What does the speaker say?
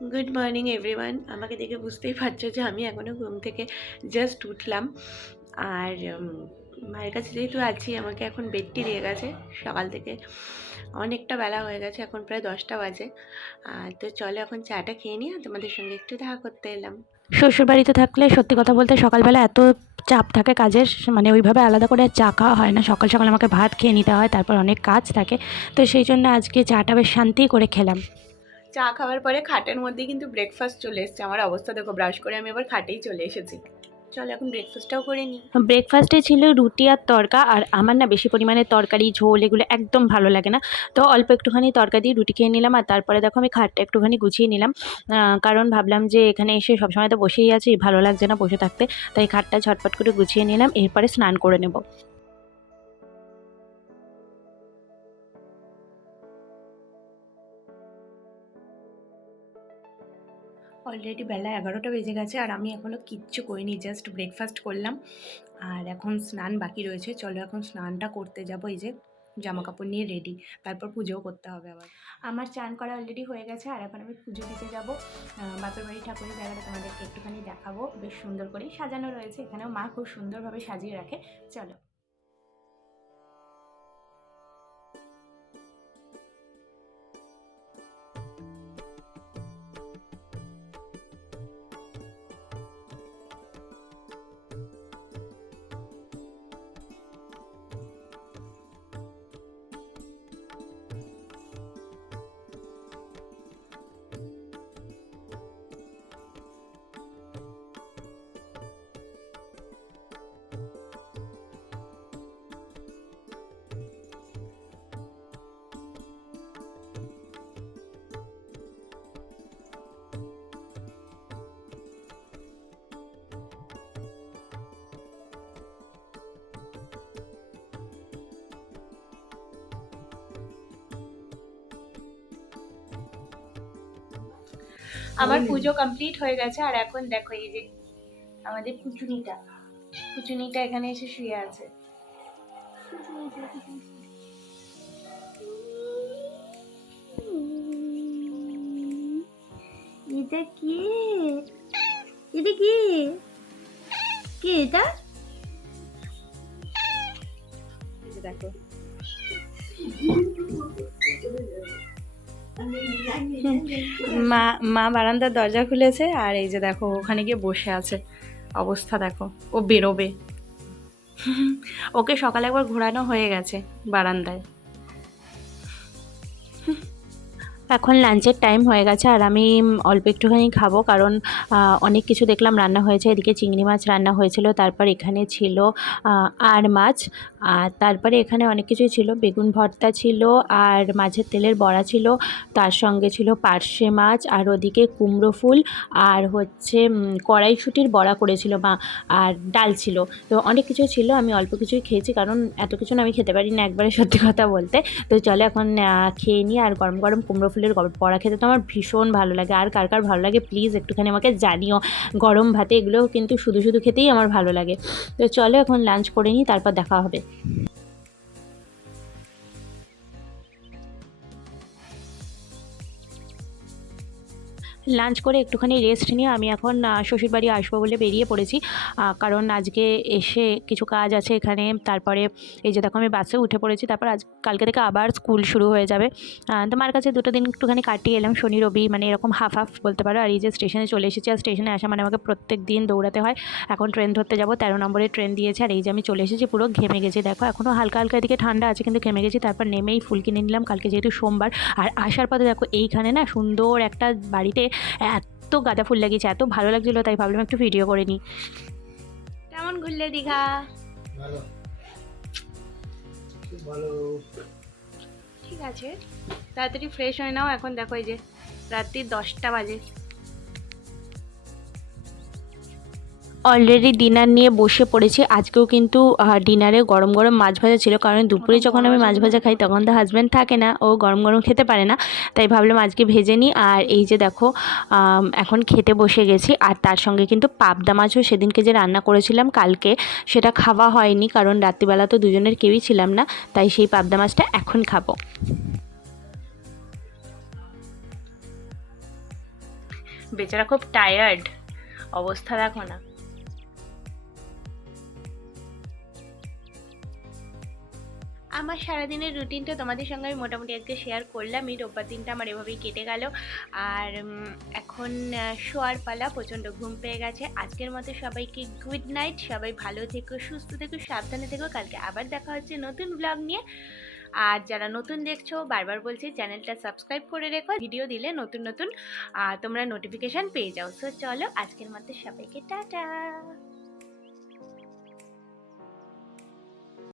Good morning everyone. আমাকে দেখে বুঝতেই পারছো যে আমি এখনও ঘুম থেকে জাস্ট উঠলাম। আর মায়ের কাছে যেহেতু আছি, আমাকে এখন বেডটি দিয়ে গেছে। সকাল থেকে অনেকটা বেলা হয়ে গেছে, এখন প্রায় 10টা বাজে। তো চলো এখন চাটা খেয়ে নিয়ে তোমাদের সঙ্গে একটু দেখা করতে এলাম। শ্বশুরবাড়িতে থাকলে সত্যি কথা বলতে সকালবেলা এত চাপ থাকে কাজের, মানে ওইভাবে আলাদা করে চা খাওয়া হয় না। সকাল সকাল আমাকে ভাত খেয়ে নিতে হয়, তারপর অনেক কাজ থাকে। তো সেই জন্য আজকে চাটা বেশ শান্তি করে খেলাম। চা খাওয়ার পরে খাটের মধ্যেই কিন্তু ব্রেকফাস্ট চলে এসেছে। আমার অবস্থা দেখো, ব্রাশ করে আমি আবার খাটেই চলে এসেছি। চলো এখন ব্রেকফাস্টটাও করে নিই। ব্রেকফাস্টে ছিল রুটি আর তড়কা, আর আমার না বেশি পরিমাণে তরকারি ঝোল এগুলো একদম ভালো লাগে না। তো অল্প একটুখানি তড়কা দিয়ে রুটি খেয়ে নিলাম, আর তারপরে দেখো আমি খাটটা একটুখানি গুছিয়ে নিলাম। কারণ ভাবলাম যে এখানে এসে সবসময় তো বসেই আছি, ভালো লাগছে না বসে থাকতে। তাই খাটটা ঝটপট করে গুছিয়ে নিলাম, এরপরে স্নান করে নেব। অলরেডি বেলা 11টা বেজে গেছে, আর আমি এখনও কিচ্ছু করিনি, জাস্ট ব্রেকফাস্ট করলাম। আর এখন স্নান বাকি রয়েছে। চলো এখন স্নানটা করতে যাবো। এই যে জামা কাপড় নিয়ে রেডি, তারপর পুজোও করতে হবে আবার। আমার চান করা অলরেডি হয়ে গেছে, আর এখন আমি পুজো দিতে যাবো। বাপের বাড়ি ঠাকুরের জায়গাটা তোমাদেরকে একটুখানি দেখাবো। বেশ সুন্দর করেই সাজানো রয়েছে, এখানেও মা খুব সুন্দরভাবে সাজিয়ে রাখে। চলো। আমার পুজো কমপ্লিট হয়ে গেছে, আর এখন দেখো এই যে আমাদের পুচুনিটা এখানে এসে শুয়ে আছে। এটা কি? এটা কি? কে এটা? দেখো, মা মা বারান্দার দরজা খুলেছে, আর এই যে দেখো ওখানে গিয়ে বসে আছে। অবস্থা দেখো, ও বেরোবে। ওকে সকালে একবার ঘোরানো হয়ে গেছে বারান্দায়। এখন লাঞ্চের টাইম হয়ে গেছে, আর আমি অল্প একটুখানি খাবো, কারণ অনেক কিছু দেখলাম রান্না হয়েছে। এদিকে চিংড়ি মাছ রান্না হয়েছিল, তারপর এখানে ছিল আর মাছ, আর তারপরে এখানে অনেক কিছুই ছিল। বেগুন ভর্তা ছিল, আর মাছের তেলের বড়া ছিল, তার সঙ্গে ছিল পার্শে মাছ, আর ওদিকে কুমড়ো ফুল, আর হচ্ছে কড়াইশুঁটির বড়া করেছিল মা, আর ডাল ছিল। তো অনেক কিছুই ছিল, আমি অল্প কিছুই খেয়েছি, কারণ এত কিছু না আমি খেতে পারি না একবারে, সত্যি কথা বলতে। তো চলো এখন খেয়ে নিই। আর গরম গরম কুমড়ো ফুলের বড়া খেতে তো আমার ভীষণ ভালো লাগে। আর কার কার ভালো লাগে প্লিজ একটুখানি আমাকে জানিও। গরম ভাতে এগুলো কিন্তু শুধু শুধু খেতেই আমার ভালো লাগে। তো চলো এখন লাঞ্চ করে নিই, তারপর দেখা হবে। লাঞ্চ করে একটুখানি রেস্ট নিয়ে আমি এখন শ্বশুরবাড়ি আসবো বলে বেরিয়ে পড়েছি, কারণ আজকে এসে কিছু কাজ আছে এখানে। তারপরে এই যে দেখো আমি বাসে উঠে পড়েছি, তারপর কালকে থেকে আবার স্কুল শুরু হয়ে যাবে। তো মার কাছে দুটো দিন একটুখানি কাটিয়ে এলাম, শনি রবি, মানে এরকম হাফ হাফ বলতে পারো। আর এই যে স্টেশনে চলে এসেছি, আর স্টেশনে আসা মানে আমাকে প্রত্যেক দিন দৌড়াতে হয়। এখন ট্রেন ধরতে যাবো, 13 নম্বরের ট্রেন দিয়েছে। আর এই যে আমি চলে এসেছি, পুরো ঘেমে গেছি দেখো, এখনও হালকা হালকা এদিকে ঠান্ডা আছে, কিন্তু ঘেমে গেছি। তারপর নেমেই ফুল কিনে নিলাম, কালকে যেহেতু সোমবার। আর আসার পথে দেখো এইখানে না সুন্দর একটা বাড়িতে এত গাঁদা ফুল লাগিয়েছে, এত ভালো লাগছিল, তাই ভাবলাম একটু ভিডিও করে নিই। কেমন ঘুরলে দীঘা? ভালো, খুব ভালো। ঠিক আছে, তাড়াতাড়ি ফ্রেশ হয়ে নাও। এখন দেখো এই যে রাত্রি 10টা বাজে। অলরেডি ডিনার নিয়ে বসে পড়েছি। আজকেও কিন্তু ডিনারে গরম গরম মাছ ভাজা ছিল, কারণ দুপুরে যখন আমি মাছ ভাজা খাই তখন তো হাজব্যান্ড থাকে না, ও গরম গরম খেতে পারে না, তাই ভাবলাম আজকে ভেজে নিই। আর এই যে দেখো এখন খেতে বসে গেছি। আর তার সঙ্গে কিন্তু পাবদা মাছও সেদিনকে যে রান্না করেছিলাম কালকে, সেটা খাওয়া হয়নি, কারণ রাত্রিবেলা তো দুজনের কেউই ছিলাম না, তাই সেই পাবদা মাছটা এখন খাবো। বেচারা খুব টায়ার্ড, অবস্থা দেখো না। আমার সারাদিনের রুটিনটা তোমাদের সঙ্গে আমি মোটামুটি আজকে শেয়ার করলাম। এই রোববার দিনটা আমার এভাবেই কেটে গেল। আর এখন শোয়ার পালা, প্রচণ্ড ঘুম পেয়ে গেছে। আজকের মতো সবাইকে গুড নাইট। সবাই ভালো থেকো, সুস্থ থেকো, সাবধানে থেকো। কালকে আবার দেখা হচ্ছে নতুন ব্লগ নিয়ে। আর যারা নতুন দেখছো, বারবার বলছি চ্যানেলটা সাবস্ক্রাইব করে রেখো, ভিডিও দিলে নতুন নতুন তোমরা নোটিফিকেশান পেয়ে যাও। সো চলো, আজকের মতো সবাইকে টাটা।